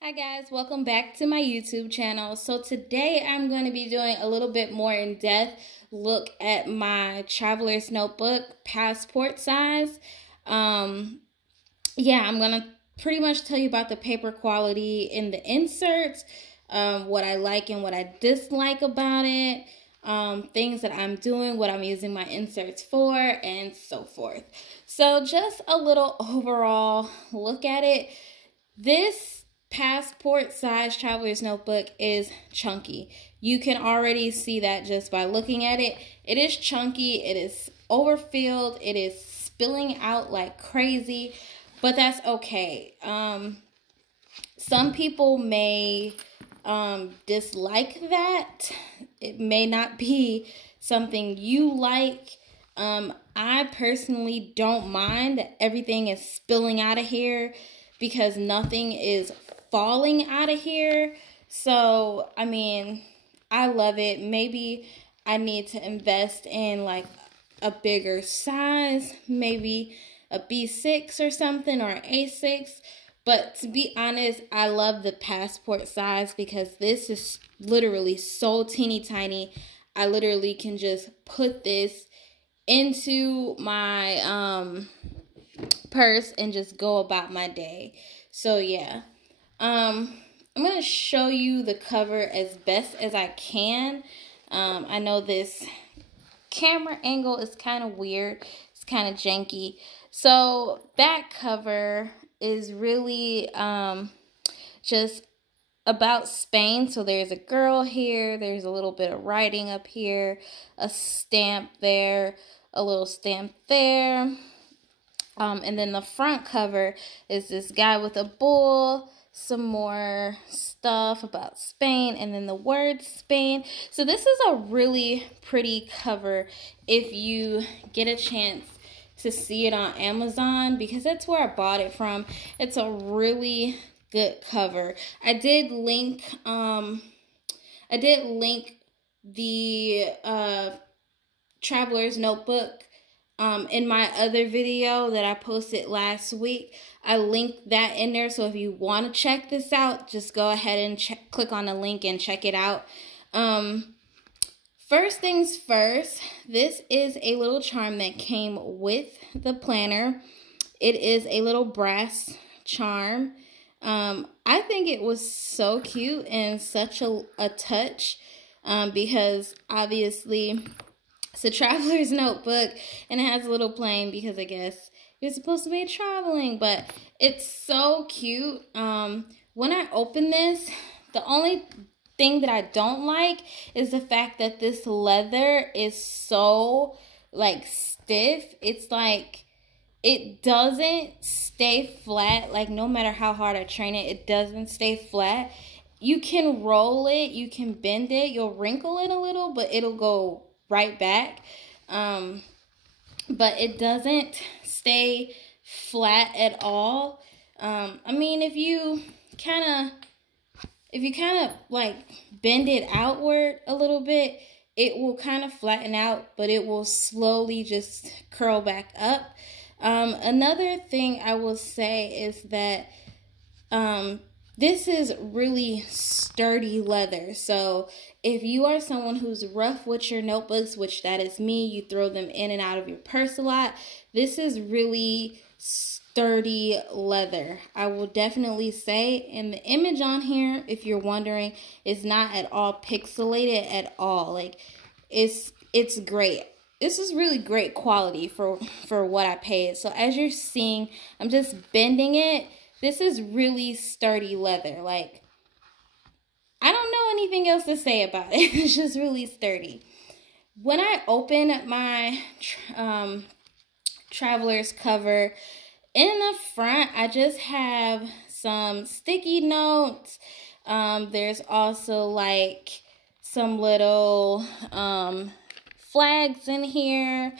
Hi guys, welcome back to my YouTube channel. So today I'm going to be doing a little bit more in-depth look at my traveler's notebook passport size. Yeah, I'm going to pretty much tell you about the paper quality in the inserts, what I like and what I dislike about it, things that I'm doing, what I'm using my inserts for, and so forth. So just a little overall look at it. This passport size traveler's notebook is chunky. You can already see that just by looking at it. It is chunky, it is overfilled, it is spilling out like crazy, but that's okay. Some people may dislike that. It may not be something you like. I personally don't mind that everything is spilling out of here because nothing is falling out of here. So, I mean, I love it. Maybe I need to invest in like a bigger size, maybe a B6 or something, or an A6. But to be honest, I love the passport size because this is literally so teeny tiny. I literally can just put this into my purse and just go about my day. So yeah, I'm gonna show you the cover as best as I can. I know this camera angle is kind of weird, it's kind of janky. So back cover is really just about Spain. So there's a girl here, there's a little bit of writing up here, a stamp there, a little stamp there. And then the front cover is this guy with a bull, some more stuff about Spain, and then the word Spain. So this is a really pretty cover if you get a chance to see it on Amazon, because that's where I bought it from. It's a really good cover. I did link the Traveler's Notebook in my other video that I posted last week. I linked that in there, so if you want to check this out, just go ahead and click on the link and check it out. First things first, this is a little charm that came with the planner. It is a little brass charm. I think it was so cute and such a touch, because obviously it's a traveler's notebook and it has a little plane because I guess you're supposed to be traveling, but it's so cute. When I open this, the only thing that I don't like is the fact that this leather is so like stiff. It's like it doesn't stay flat. Like no matter how hard I train it, it doesn't stay flat. You can roll it, you can bend it, you'll wrinkle it a little, but it'll go right back. But it doesn't stay flat at all. I mean, if you kind of like bend it outward a little bit, it will kind of flatten out, but it will slowly just curl back up. Another thing I will say is that this is really sturdy leather. So if you are someone who's rough with your notebooks, which that is me, you throw them in and out of your purse a lot, this is really sturdy leather. I will definitely say, and the image on here, if you're wondering, is not at all pixelated at all. Like it's great. This is really great quality for what I paid. So as you're seeing, I'm just bending it. This is really sturdy leather. Like, I don't know anything else to say about it. It's just really sturdy. When I open my traveler's cover, in the front, I just have some sticky notes. There's also like some little flags in here.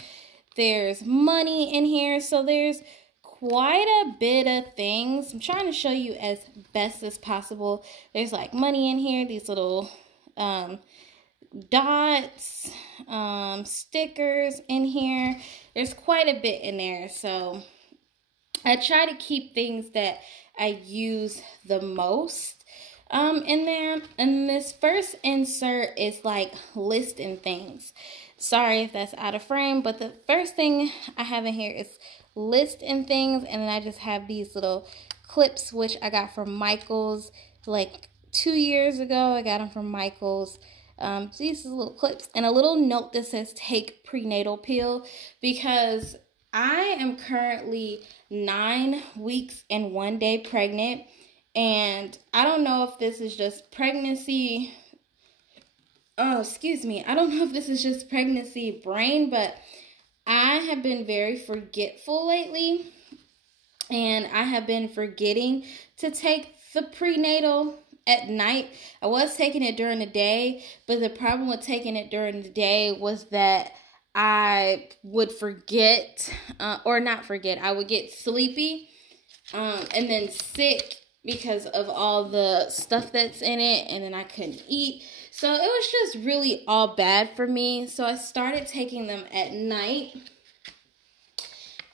There's money in here. So there's quite a bit of things. I'm trying to show you as best as possible. There's like money in here, these little dots, stickers in here. There's quite a bit in there. So I try to keep things that I use the most in there. And this first insert is like listing things. Sorry if that's out of frame, but the first thing I have in here is listing things, and then I just have these little clips, which I got from Michael's like 2 years ago. I got them from Michael's. So these are little clips and a little note that says take prenatal pill, because I am currently 9 weeks and 1 day pregnant, and I don't know if this is just pregnancy. I don't know if this is just pregnancy brain, but I have been very forgetful lately, and I have been forgetting to take the prenatal at night. I was taking it during the day, but the problem with taking it during the day was that I would forget, or not forget, I would get sleepy, and then sick because of all the stuff that's in it, and then I couldn't eat. So it was just really all bad for me. So I started taking them at night,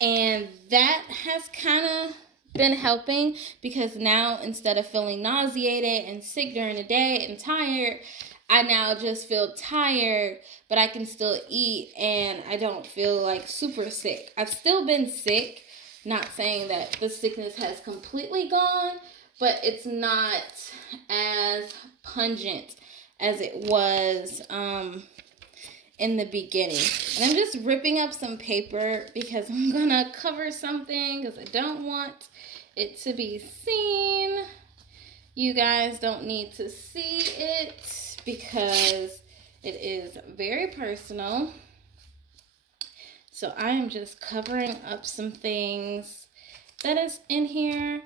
and that has kind of been helping, because now instead of feeling nauseated and sick during the day and tired, I now just feel tired, but I can still eat, and I don't feel like super sick. I've still been sick, not saying that the sickness has completely gone, but it's not as pungent as it was in the beginning. And I'm just ripping up some paper because I'm gonna cover something, because I don't want it to be seen. You guys don't need to see it because it is very personal. So I am just covering up some things that is in here.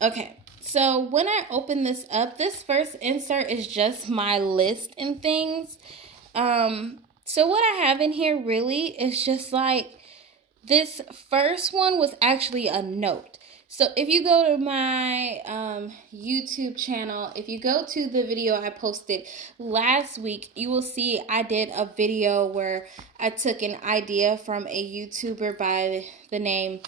Okay, so when I open this up, this first insert is just my list and things. So what I have in here really is just like, this first one was actually a note. So if you go to my YouTube channel, if you go to the video I posted last week, you will see I did a video where I took an idea from a YouTuber by the name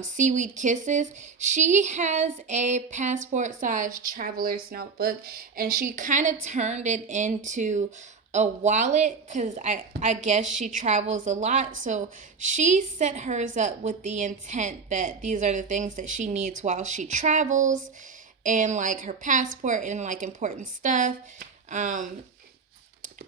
Seaweed Kisses. She has a passport size traveler's notebook, and she kind of turned it into a wallet, because I guess she travels a lot. So she set hers up with the intent that these are the things that she needs while she travels, and like her passport and like important stuff.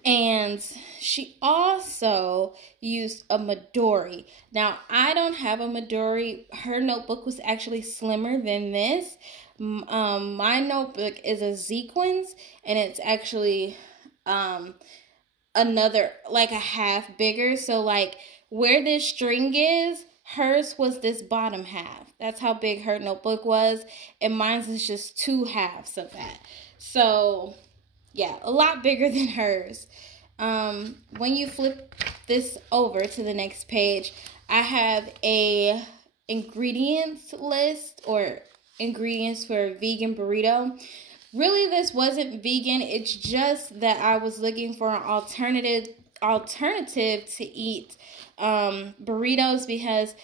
And she also used a Midori. Now, I don't have a Midori. Her notebook was actually slimmer than this. My notebook is a sequence, and it's actually another, like a half bigger. So like where this string is, hers was this bottom half. That's how big her notebook was, and mine's is just 2 halves of that. So yeah, a lot bigger than hers. When you flip this over to the next page, I have a ingredients list, or ingredients for a vegan burrito. Really, this wasn't vegan. It's just that I was looking for an alternative to eat burritos, because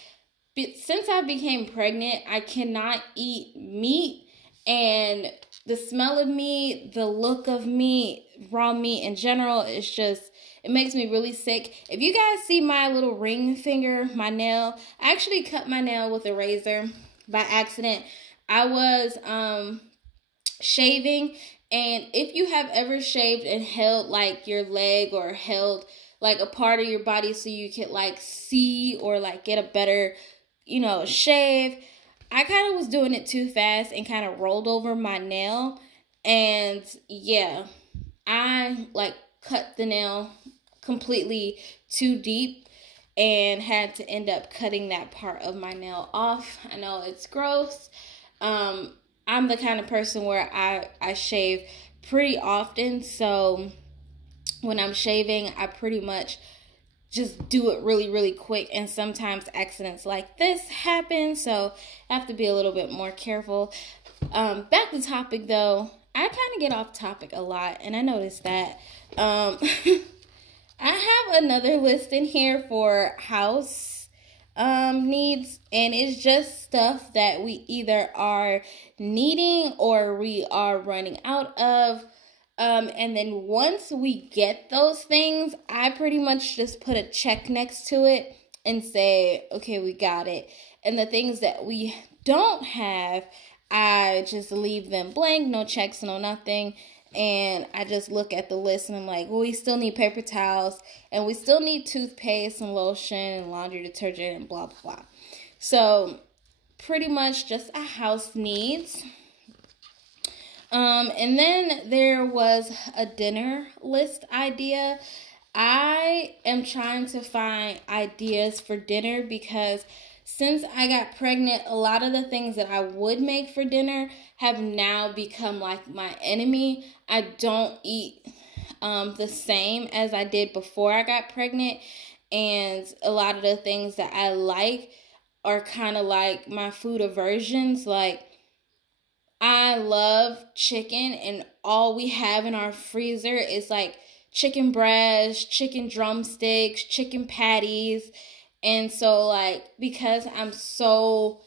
since I became pregnant, I cannot eat meat, and the smell of meat, the look of meat, raw meat in general, it's just, it makes me really sick. If you guys see my little ring finger, my nail, I actually cut my nail with a razor by accident. I was shaving, and if you have ever shaved and held like your leg, or held like a part of your body so you could like see or like get a better, shave, I kind of was doing it too fast and kind of rolled over my nail, and yeah, I like cut the nail completely too deep and had to end up cutting that part of my nail off. I know it's gross. I'm the kind of person where I shave pretty often, so when I'm shaving, I pretty much just do it really, really quick, and sometimes accidents like this happen, so I have to be a little bit more careful. Back to topic though, I kind of get off topic a lot, and I noticed that. I have another list in here for house needs, and it's just stuff that we either are needing or we are running out of. And then once we get those things, I pretty much just put a check next to it and say, okay, we got it. And the things that we don't have, I just leave them blank, no checks, no nothing. And I just look at the list and I'm like, well, we still need paper towels and we still need toothpaste and lotion and laundry detergent and blah, blah, blah. So pretty much just a house needs. And then there was a dinner list idea. I am trying to find ideas for dinner because since I got pregnant, a lot of the things that I would make for dinner have now become like my enemy. I don't eat the same as I did before I got pregnant. And a lot of the things that I like are kind of like my food aversions. Like, I love chicken, and all we have in our freezer is like chicken breast, chicken drumsticks, chicken patties. And so, like, because I'm so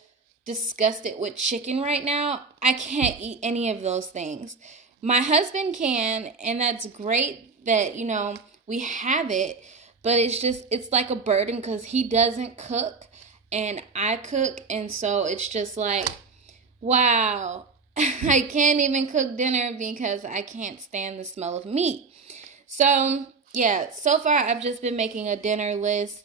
disgusted with chicken right now, I can't eat any of those things. My husband can, and that's great that, you know, we have it, but it's like a burden because he doesn't cook and I cook. And so it's just like, wow, I can't even cook dinner because I can't stand the smell of meat. So, yeah, so far I've just been making a dinner list,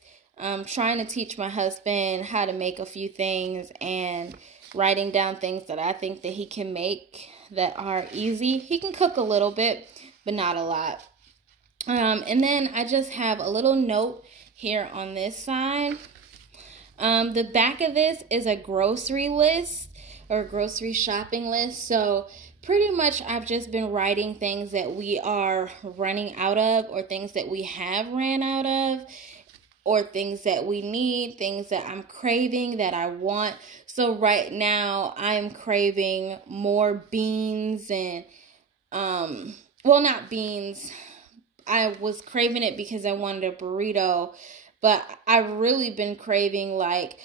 trying to teach my husband how to make a few things and writing down things that I think that he can make that are easy. He can cook a little bit, but not a lot. And then I just have a little note here on this side. The back of this is a grocery list or grocery shopping list. So pretty much I've just been writing things that we are running out of or things that we have ran out of or things that we need, things that I'm craving, that I want. So right now I'm craving more beans and, well, not beans. I was craving it because I wanted a burrito. But I've really been craving like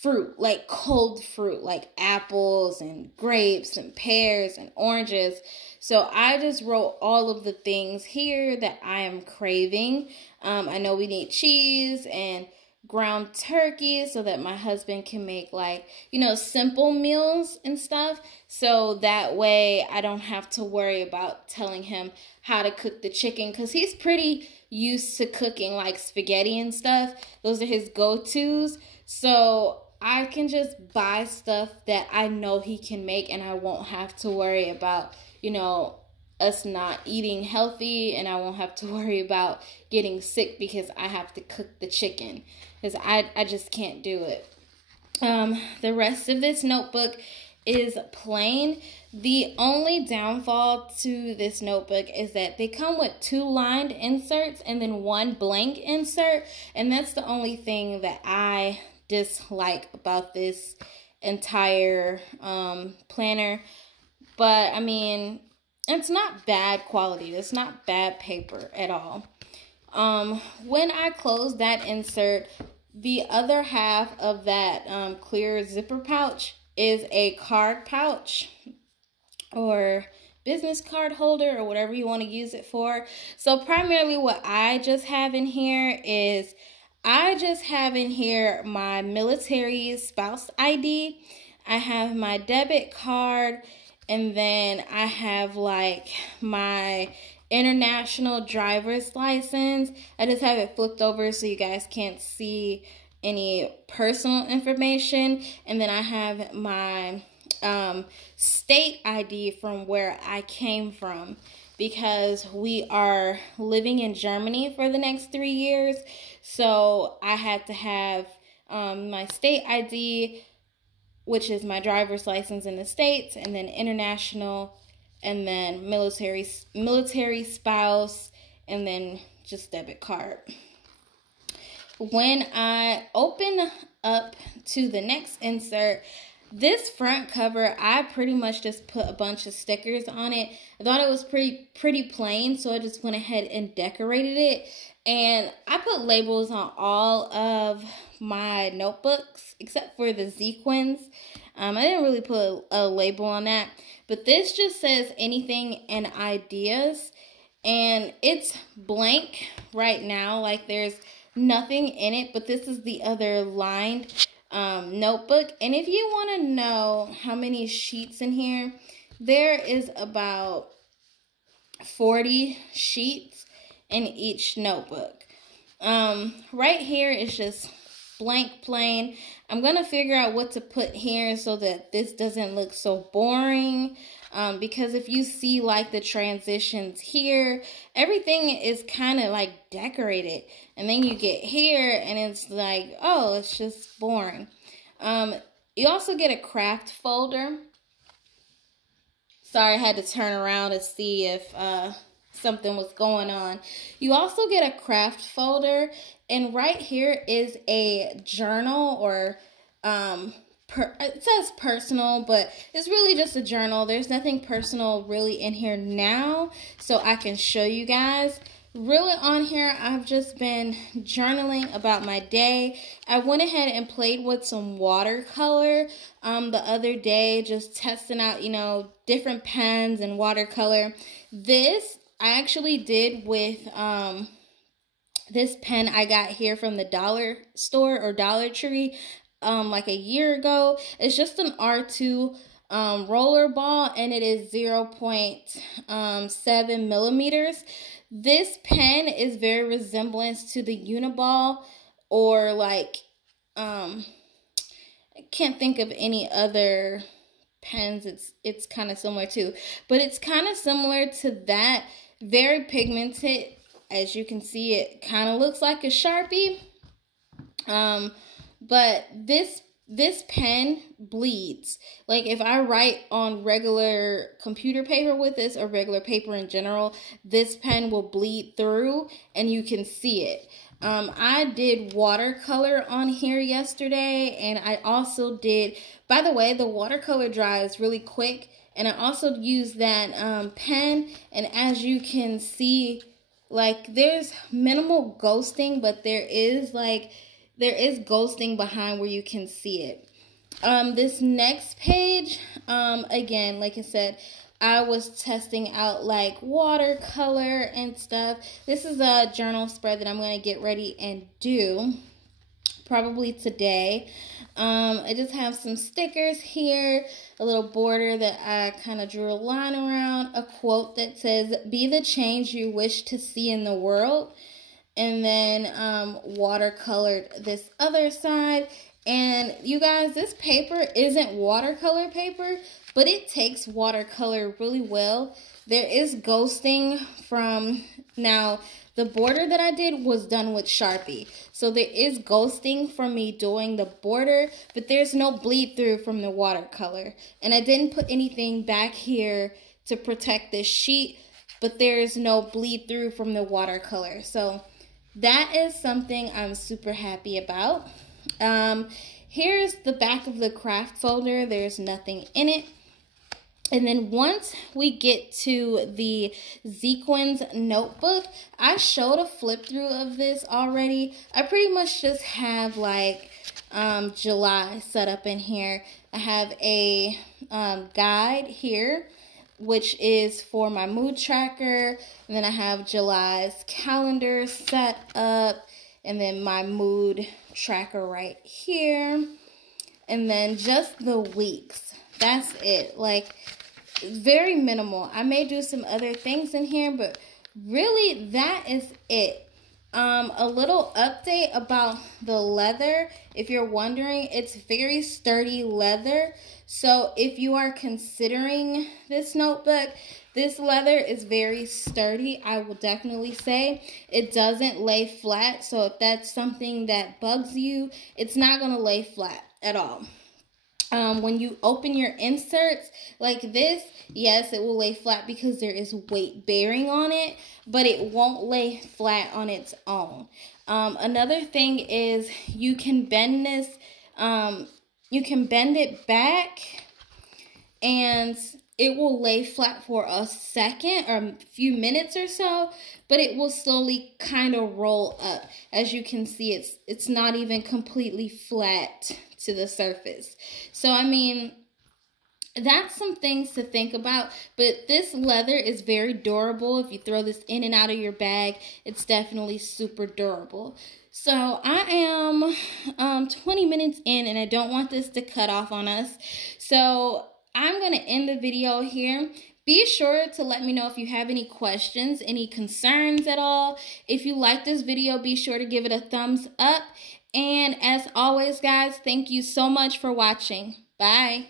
fruit, like cold fruit, like apples and grapes and pears and oranges. So I just wrote all of the things here that I am craving. I know we need cheese and ground turkey so that my husband can make like, you know, simple meals and stuff. So that way I don't have to worry about telling him how to cook the chicken because he's pretty used to cooking like spaghetti and stuff. Those are his go-tos. So I can just buy stuff that I know he can make and I won't have to worry about, you know, us not eating healthy, and I won't have to worry about getting sick because I have to cook the chicken because I just can't do it. The rest of this notebook is plain. The only downfall to this notebook is that they come with 2 lined inserts and then 1 blank insert, and that's the only thing that I dislike about this entire planner. But I mean, it's not bad quality. It's not bad paper at all. When I close that insert, the other half of that clear zipper pouch is a card pouch or business card holder or whatever you want to use it for. So primarily what I just have in here is my military spouse ID. I have my debit card, and then I have like my international driver's license. I just have it flipped over so you guys can't see any personal information. And then I have my state ID from where I came from, because we are living in Germany for the next 3 years. So I had to have my state ID, which is my driver's license in the States, and then international, and then military spouse, and then just debit card. When I open up to the next insert, This front cover, I pretty much just put a bunch of stickers on it. I thought it was pretty plain, so I just went ahead and decorated it. And I put labels on all of my notebooks except for the sequins. I didn't really put a label on that, but this just says anything and ideas, and it's blank right now, like there's nothing in it, but this is the other lined notebook. And if you want to know how many sheets in here, there is about 40 sheets in each notebook. Right here is just blank plain. I'm going to figure out what to put here so that this doesn't look so boring. Because if you see like the transitions here, everything is kind of like decorated. And then you get here and it's like, oh, it's just boring. You also get a craft folder. Sorry, I had to turn around to see if something was going on. You also get a craft folder, and right here is a journal, or it says personal, but it's really just a journal. There's nothing personal really in here now, so I can show you guys. Really on here, I've just been journaling about my day. I went ahead and played with some watercolor the other day, just testing out, you know, different pens and watercolor. This I actually did with this pen I got here from the dollar store or Dollar Tree like a year ago. It's just an R2 roller ball, and it is 0.7 millimeters. This pen is very resemblance to the Uniball, or like I can't think of any other pens it's kind of similar to, but it's kind of similar to that. Very pigmented, as you can see. It kind of looks like a Sharpie, but this pen bleeds. Like if I write on regular computer paper with this, or regular paper in general, this pen will bleed through and you can see it. I did watercolor on here yesterday, and I also did, by the way, the watercolor dries really quick, and I also used that pen, and as you can see, like there's minimal ghosting, but there is ghosting behind where you can see it. This next page, again, like I said, I was testing out like watercolor and stuff. This is a journal spread that I'm going to get ready and do probably today. I just have some stickers here, a little border that I kind of drew a line around, a quote that says, "Be the change you wish to see in the world," and then watercolored this other side. And you guys, this paper isn't watercolor paper, but it takes watercolor really well. There is ghosting from, now the border that I did was done with Sharpie, so there is ghosting from me doing the border, but there's no bleed through from the watercolor. And I didn't put anything back here to protect this sheet, but there is no bleed through from the watercolor. So that is something I'm super happy about. Here's the back of the craft folder. There's nothing in it. And then once we get to the sequins notebook, I showed a flip through of this already. I pretty much just have like July set up in here. I have a guide here, which is for my mood tracker. And then I have July's calendar set up, and then my mood tracker right here, and then just the weeks. That's it. Like, very minimal. I may do some other things in here, but really that is it. A little update about the leather. If you're wondering, it's very sturdy leather. So if you are considering this notebook, this leather is very sturdy, I will definitely say. It doesn't lay flat, so if that's something that bugs you, it's not going to lay flat at all. When you open your inserts like this, yes, it will lay flat because there is weight bearing on it, but it won't lay flat on its own. Another thing is you can bend this you can bend it back and it will lay flat for a second or a few minutes or so, but it will slowly kind of roll up. As you can see, it's not even completely flat to the surface. So, I mean, that's some things to think about, but this leather is very durable. If you throw this in and out of your bag, it's definitely super durable. So I am 20 minutes in and I don't want this to cut off on us. So I'm going to end the video here. Be sure to let me know if you have any questions, any concerns at all. If you like this video, be sure to give it a thumbs up. And as always, guys, thank you so much for watching. Bye.